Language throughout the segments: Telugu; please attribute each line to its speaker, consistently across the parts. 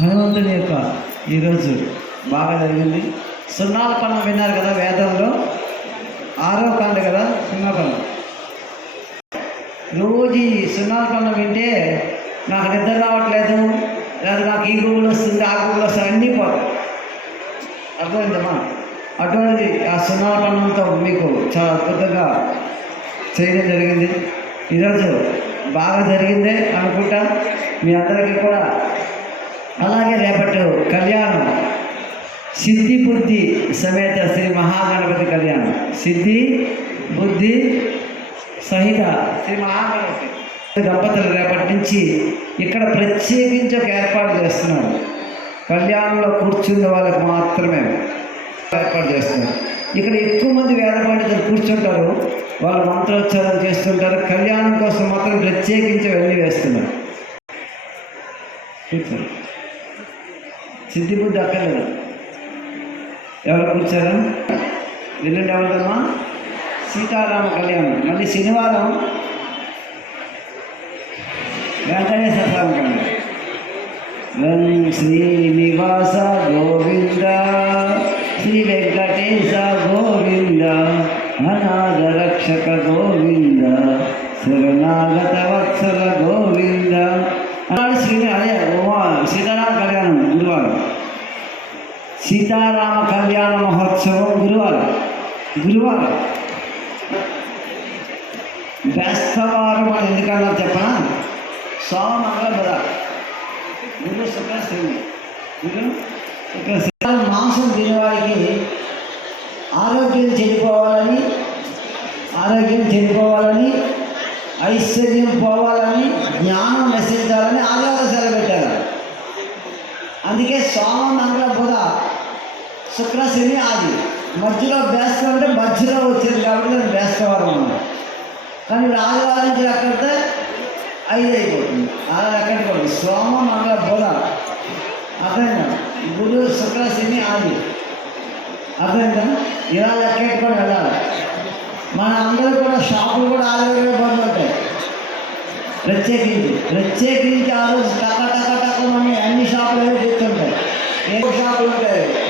Speaker 1: భగవంతుని యొక్క ఈరోజు బాగా జరిగింది. సున్నాల పన్నం విన్నారు కదా వేదంలో. ఆరో కాండ కదా సున్నా పన్నం రోజు ఈ సున్నాల పన్నం వింటే నాకు నిద్ర రావట్లేదు లేదా నాకు ఈ గూగుల్ వస్తుంది ఆ గూగుల్ వస్తుంది అన్నీ పోతాయి. అర్థమైందమ్మా? అటువంటి ఆ సున్నాల పన్నంతో మీకు చాలా అద్భుతంగా చేయడం జరిగింది. ఈరోజు బాగా జరిగిందే అనుకుంటా. మీ అందరికీ కూడా. అలాగే రేపటి కళ్యాణం. సిద్ధి బుద్ధి సమేత శ్రీ మహాగణపతి కళ్యాణం. సిద్ధి బుద్ధి సహిత శ్రీ మహాగణపతి. దంపతులు రేపటి నుంచి ఇక్కడ ప్రత్యేకించి ఒక ఏర్పాటు చేస్తున్నారు. కళ్యాణంలో కూర్చున్న వాళ్ళకి మాత్రమే ఏర్పాటు చేస్తున్నారు. ఇక్కడ ఎక్కువ మంది వేద పండితులు కూర్చుంటారు. వాళ్ళు మంత్రోచ్చారం చేస్తుంటారు. కళ్యాణం కోసం మాత్రం ప్రత్యేకించి వెళ్ళి వేస్తున్నారు. సిద్ధిబుద్ధి సిద్ధి బుద్ధి అక్కర్లేదు. ఎవరు కూర్చారు ఎల్లుండి ఎవరిదమ్మా సీతారామ కళ్యాణం. మళ్ళీ శనివారం వెంకటేశ్వర స్వామి కళ్యాణం. వన్ శ్రీనివాస గోవింద శ్రీ వెంకటేశ గోవింద అనాథ రక్షక గోవింద శరణాగత వత్సల గోవింద అన్నాడు శ్రీ అదే ఉమా సీతారామ కళ్యాణం గురువారం సీతారామ కళ్యాణ మహోత్సవం గురువారం. గురువారం. బేస్తవారం అని ఎందుకన్నా చెప్పనా? సోమంగళ బుధ గురు శుక్ర గురు శుక్ర శని మాంసం తినేవారికి ఆరోగ్యం చెడిపోవాలని ఆరోగ్యం చెడిపోవాలని ఐశ్వర్యం పోవాలి జ్ఞానం నశించాలని ఆదివారశాల పెట్టారు అందుకే సోమ మంగళ బుధ శుక్ర శని ఆది. మధ్యలో బేస్తం అంటే మధ్యలో వచ్చేది కాబట్టి నేను బేస్తవారం అన్నారు కానీ ఇప్పుడు ఆదివారం నుంచి లెక్కెడితే ఐదు అయిపోతుంది. అలా లెక్కెట్టుకోండి సోమ మంగళ బుధ. అర్థమైందా? గురు శుక్ర శని ఆది. అర్థమైందా? ఇలా లెక్కెట్టుకొని వెళ్ళాలి. మన అందరూ కూడా షాపులు కూడా ఆదివారమే బంద్ ఉంటాయి ప్రత్యేకించి. ప్రత్యేకించి ఆ రోజు టక టక టక అన్ని షాపులు చెప్తుంటాయి ఏ షాపులు ఉంటాయి?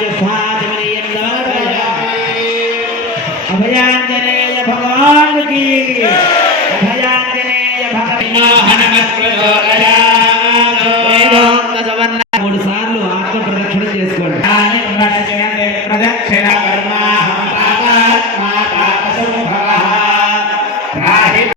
Speaker 2: రాజ్యస్థాధిపనీయం నమః అభయాంజనేయ భగవాన్కి అభయాంజనేయ భగవాన్ మూడు సార్లు ఆత్మ ప్రదక్షిణ చేసుకోండి ప్రదక్షిణ